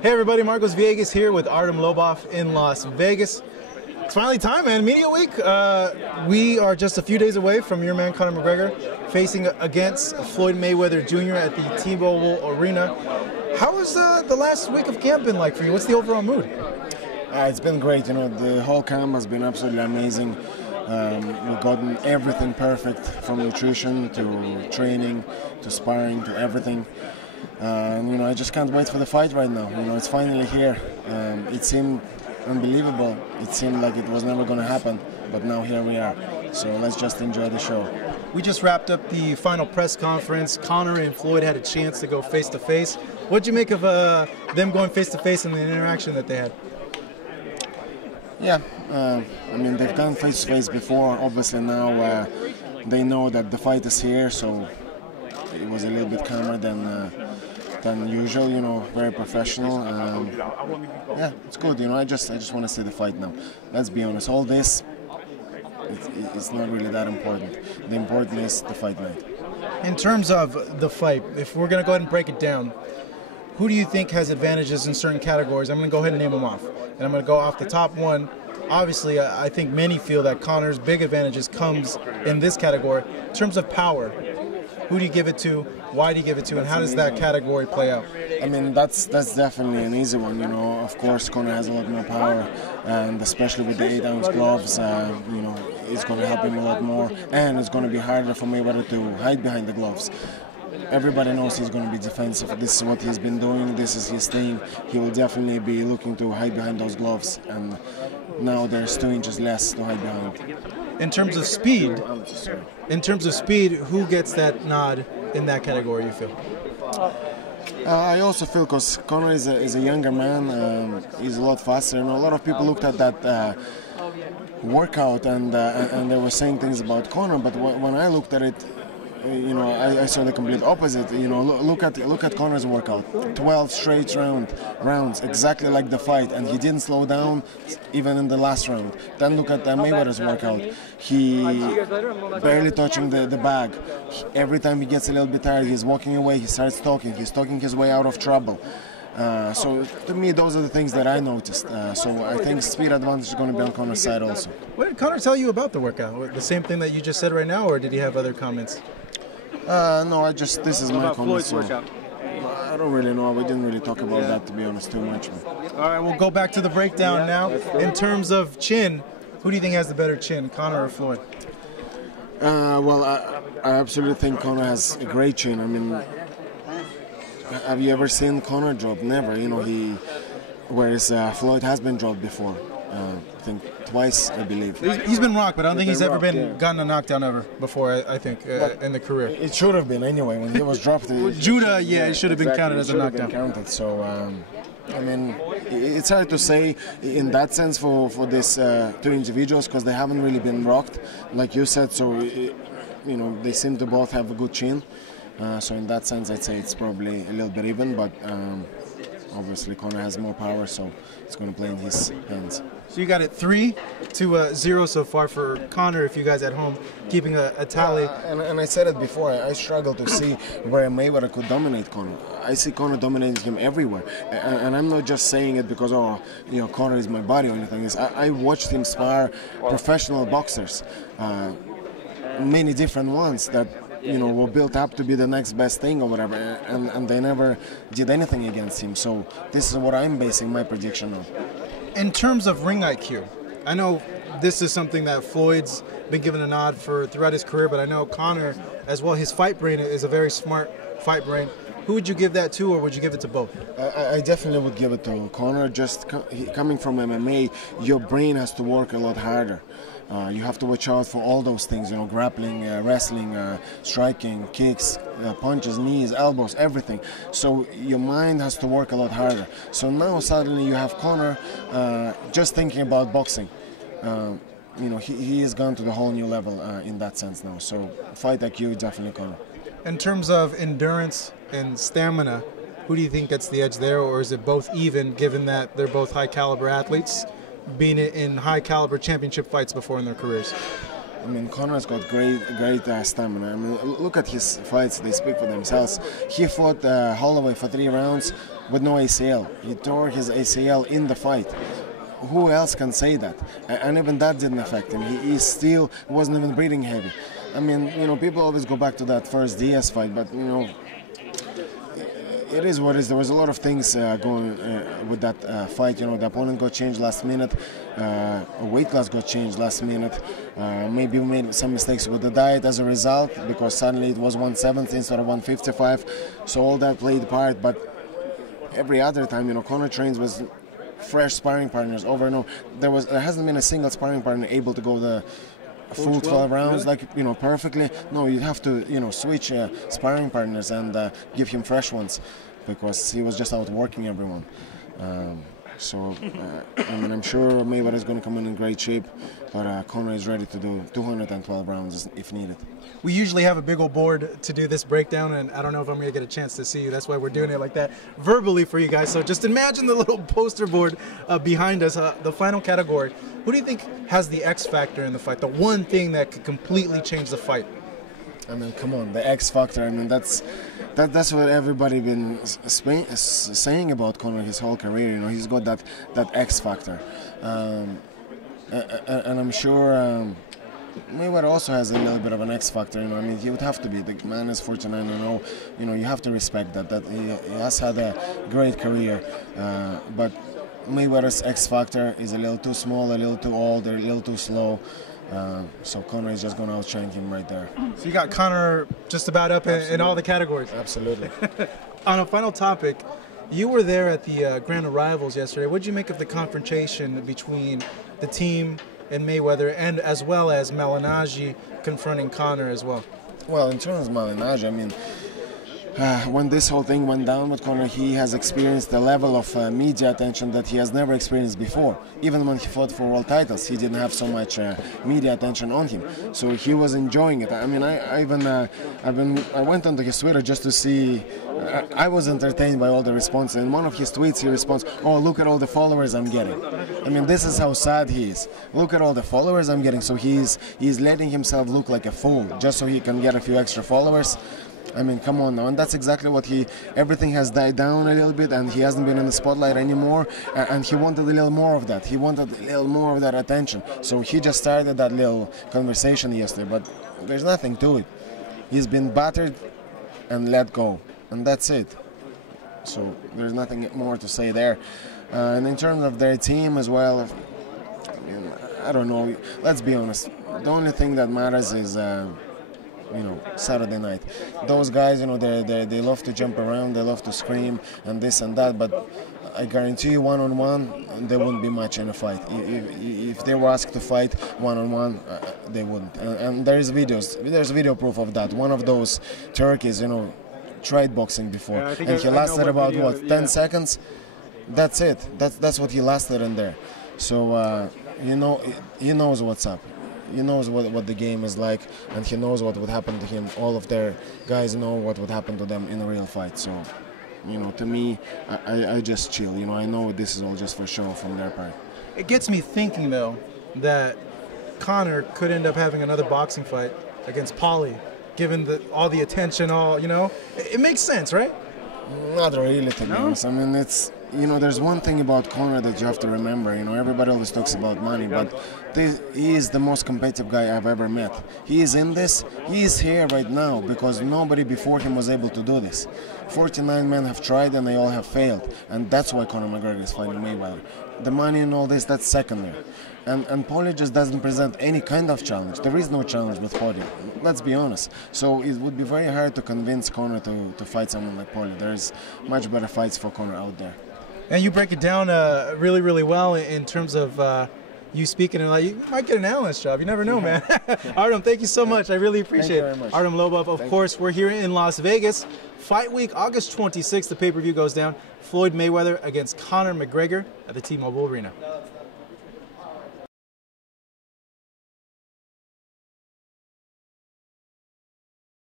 Hey everybody, Marcos Villegas here with Artem Lobov in Las Vegas. It's finally time, man. Media week. We are just a few days away from your man Conor McGregor facing against Floyd Mayweather Jr. at the T-Mobile Arena. How has the last week of camp been like for you? What's the overall mood? It's been great. You know, the whole camp has been absolutely amazing. We've gotten everything perfect, from nutrition to training to sparring to everything. And, you know, I just can't wait for the fight right now. You know, it's finally here. It seemed unbelievable. It seemed like it was never going to happen, but now here we are. So let's just enjoy the show. We just wrapped up the final press conference. Conor and Floyd had a chance to go face-to-face. What'd you make of them going face-to-face and the interaction that they had? Yeah, I mean, they've gone face-to-face before. Obviously now they know that the fight is here, so it was a little bit calmer than usual, you know, very professional. Yeah, it's good, you know, I just want to see the fight now. Let's be honest, all this, it's not really that important. The important is the fight night. In terms of the fight, if we're going to go ahead and break it down, who do you think has advantages in certain categories? I'm going to go ahead and name them off. And I'm going to go off the top one. Obviously, I think many feel that Conor's big advantages comes in this category. In terms of power, who do you give it to? Why do you give it to? And how does that category play out? I mean, that's definitely an easy one. You know, of course, Kona has a lot more power, and especially with the 8-ounce gloves, you know, it's going to help him a lot more, and it's going to be harder for Mayweather to hide behind the gloves. Everybody knows he's going to be defensive. This is what he's been doing. This is his thing. He will definitely be looking to hide behind those gloves, and now there's 2 inches less to hide behind. In terms of speed, who gets that nod in that category, you feel? I also feel, because Conor is a younger man, he's a lot faster. You know, a lot of people looked at that workout and they were saying things about Conor, but when I looked at it, you know, I saw the complete opposite. You know, look at Conor's workout. 12 straight rounds, exactly like the fight, and he didn't slow down even in the last round. Then look at Mayweather's workout. He barely touching the bag. Every time he gets a little bit tired, he's walking away. He starts talking. He's talking his way out of trouble. So to me, those are the things that I noticed. So I think speed advantage is going to be on Conor's side also. What did Conor tell you about the workout? The same thing that you just said right now, or did he have other comments? No, this is my comment. So I don't really know. We didn't really talk about that, to be honest, too much. All right, we'll go back to the breakdown now. In terms of chin, who do you think has the better chin, Conor or Floyd? Well, I absolutely think Conor has a great chin. I mean, have you ever seen Conor drop? Never. You know, whereas Floyd has been dropped before. I think twice, I believe. He's been rocked, but I don't think he's ever gotten a knockdown ever before, I think, in the career. It should have been anyway. When he was dropped, Judah, yeah, it should have been counted as a knockdown. Counted. So, I mean, it's hard to say in that sense for these 2 individuals, because they haven't really been rocked, like you said. So, you know, they seem to both have a good chin. So in that sense, I'd say it's probably a little bit even, but obviously Conor has more power, so it's going to play in his hands. So you got it 3-0 so far for Conor, if you guys at home keeping a tally. And I said it before, I struggle to see where Mayweather could dominate Conor. I see Conor dominating him everywhere. And I'm not just saying it because, oh, you know, Conor is my buddy or anything. I watched him spar professional boxers, many different ones that, you know, were built up to be the next best thing or whatever, and they never did anything against him. So this is what I'm basing my prediction on. In terms of ring IQ, I know this is something that Floyd's been given a nod for throughout his career, but I know Conor as well, his fight brain is a very smart fight brain. Who would you give that to, or would you give it to both? I definitely would give it to Conor. Just coming from MMA, your brain has to work a lot harder. You have to watch out for all those things, you know, grappling, wrestling, striking, kicks, punches, knees, elbows, everything. So your mind has to work a lot harder. So now suddenly you have Conor just thinking about boxing. You know, he has gone to the whole new level in that sense now. So fight IQ, definitely Conor. In terms of endurance and stamina, who do you think gets the edge there, or is it both even, given that they're both high-caliber athletes, being in high-caliber championship fights before in their careers? I mean, Conor's got great stamina. I mean, look at his fights; they speak for themselves. He fought Holloway for 3 rounds with no ACL. He tore his ACL in the fight. Who else can say that? And even that didn't affect him. He still wasn't even breathing heavy. I mean, you know, people always go back to that first Diaz fight, but you know, it is what it is. There was a lot of things going with that fight. You know, the opponent got changed last minute. Weight class got changed last minute. Maybe we made some mistakes with the diet as a result, because suddenly it was 170 instead of 155. So all that played a part. But every other time, you know, Conor trains with fresh sparring partners over and over. There hasn't been a single sparring partner able to go the full 12 rounds, really? Like, you know, perfectly. No, you have to, you know, switch sparring partners and give him fresh ones, because he was just out working everyone. I mean, I'm sure Mayweather is going to come in great shape, but Conor is ready to do 212 rounds if needed. We usually have a big old board to do this breakdown, and I don't know if I'm going to get a chance to see you. That's why we're doing it like that verbally for you guys. So just imagine the little poster board behind us. The final category. Who do you think has the X factor in the fight? The one thing that could completely change the fight? I mean, come on, the X factor. I mean, that's what everybody been saying about Conor his whole career. You know, he's got that X factor, and I'm sure Mayweather also has a little bit of an X factor. You know, I mean, he would have to be. The man is 49-0. You know, you have to respect that he has had a great career, but Mayweather's X factor is a little too small, a little too old, a little too slow. So Conor is just going to outshine him right there. So you got Conor just about up in all the categories. Absolutely. On a final topic, you were there at the Grand Arrivals yesterday. What did you make of the confrontation between the team and Mayweather, and as well as Malignaggi confronting Conor as well? Well, in terms of Malignaggi, I mean, when this whole thing went down with Conor, he has experienced a level of media attention that he has never experienced before. Even when he fought for world titles, he didn't have so much media attention on him. So he was enjoying it. I mean, I went onto his Twitter just to see. I was entertained by all the responses. In one of his tweets, he responds, "Oh, look at all the followers I'm getting." I mean, this is how sad he is. Look at all the followers I'm getting. So he's letting himself look like a fool just so he can get a few extra followers. I mean, come on now, and that's exactly what everything has died down a little bit, and he hasn't been in the spotlight anymore, and he wanted a little more of that. He wanted a little more of that attention. So he just started that little conversation yesterday, but there's nothing to it. He's been battered and let go, and that's it. So there's nothing more to say there. And in terms of their team as well, I mean, I don't know. Let's be honest. The only thing that matters is you know, Saturday night. Those guys, you know, they love to jump around, they love to scream and this and that, but I guarantee you one-on-one, there wouldn't be much in a fight. If they were asked to fight one-on-one, they wouldn't. And there's video proof of that. One of those turkeys, you know, tried boxing before, and he lasted about, what, 10 seconds? That's it. That's what he lasted in there. So, you know, he knows what's up. He knows what the game is like, and he knows what would happen to him. All of their guys know what would happen to them in a real fight. So, you know, to me, I just chill. You know, I know this is all just for show from their part. It gets me thinking, though, that Conor could end up having another boxing fight against Paulie, given all the attention, you know? It makes sense, right? Not really, to be honest. I mean, you know, there's one thing about Conor that you have to remember. You know, everybody always talks about money, but he is the most competitive guy I've ever met. He is in this. He is here right now because nobody before him was able to do this. 49 men have tried and they all have failed, and that's why Conor McGregor is fighting Mayweather. The money and all this, that's secondary. And Paulie just doesn't present any kind of challenge. There is no challenge with Paulie. Let's be honest. So it would be very hard to convince Conor to fight someone like Paulie. There's much better fights for Conor out there. And you break it down really, really well in terms of you speaking, and you might get an analyst job. You never know, man. Artem, thank you so much. I really appreciate it. Artem Lobov, of course, we're here in Las Vegas. Fight week, August 26th, the pay-per-view goes down. Floyd Mayweather against Conor McGregor at the T-Mobile Arena.